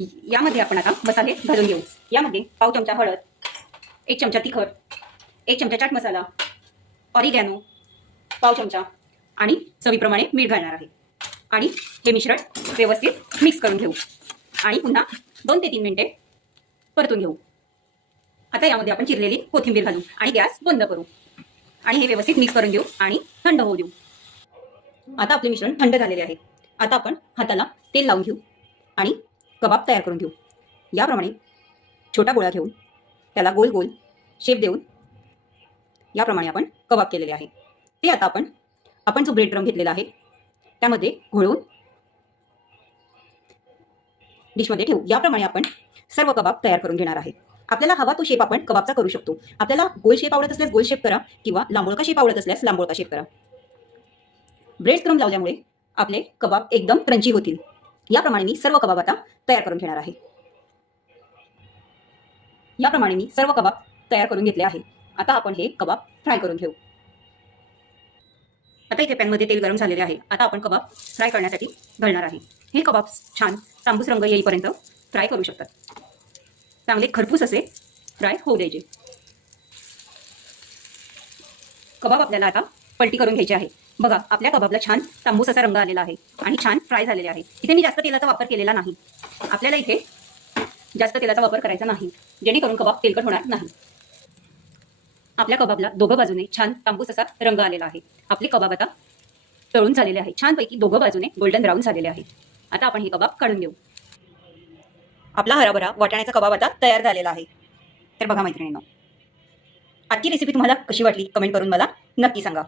यामध्ये आपण आता मसाले घालून घेऊ। यामध्ये पाव चमचा हळद, 1 चमचा तिखट, 1 चमचा चाट मसाला, ऑरिगॅनो पाव चमचा आणि चवीप्रमाणे मीठ घालणार आहे आणि हे मिश्रण व्यवस्थित मिक्स करून घेऊ आणि पुन्हा 2 ते 3 मिनिटे परतून घेऊ। आता यामध्ये आपण चिरलेली कोथिंबीर घालू आणि गॅस बंद करू आणि हे व्यवस्थित मिक्स करून घेऊ आणि थंड होऊ देऊ। आता आपले मिश्रण थंड झालेले आहे। आता आपण हाताला तेल लावून घेऊ आणि कबाब तयार करून घेऊ। याप्रमाणे छोटा गोळा घेऊन त्याला गोल गोल शेप देऊन याप्रमाणे आपण कबाब केलेले आहे। ते आता आपण जो ब्रेड क्रम्ब घेतलेला आहे त्यामध्ये घोळवून डिशमध्ये ठेवू। याप्रमाणे आपण सर्व कबाब तयार करून घेणार आहे। आपल्याला हवा तो शेप आपण कबाबचा करू शकतो। आपल्याला गोल शेप आवडत असल्यास गोल शेप करा किंवा लांबोळका शेप आवडत असल्यास लांबोळका शेप करा। ब्रेड क्रम्ब लावल्यामुळे आपले कबाब एकदम क्रंची होतील। याप्रमाणे मी सर्व कबाब आता तयार करून घेणार आहे। याप्रमाणे मी सर्व कबाब तयार करून घेतले आहे। आता आपण हे कबाब फ्राय करून घेऊ। आता इथे पॅनमध्ये तेल गरम झालेले आहे। आता आपण कबाब फ्राय करण्यासाठी घालणार आहे। हे कबाब छान तांबूस रंग येईपर्यंत फ्राय करू शकतात। चांगले खरपूस असे फ्राय होऊ द्यायचे। कबाब आपल्याला आता पलटी करून घ्यायचे आहे। बघा आपल्या कबाबला छान तांबूस असा रंग आलेला आहे आणि छान फ्राय झालेले आहे। इथे मी जास्त तेलाचा वापर केलेला नाही। आपल्याला इथे जास्त तेलाचा वापर करायचा नाही जेणेकरून कबाब तेलकट होणार नाही। आपल्या कबाबला दोघं बाजूने छान तांबूस असा रंग आलेला आहे। आपले कबाब आता तळून झालेले आहे। छानपैकी दोघं बाजूने गोल्डन ब्राऊन झालेले आहे। आता आपण हे कबाब काढून घेऊ। आपला हराभरा वाटाण्याचा कबाब आता तयार झालेला आहे। तर बघा मैत्रिणींनो, आजची रेसिपी तुम्हाला कशी वाटली कमेंट करून मला नक्की सांगा।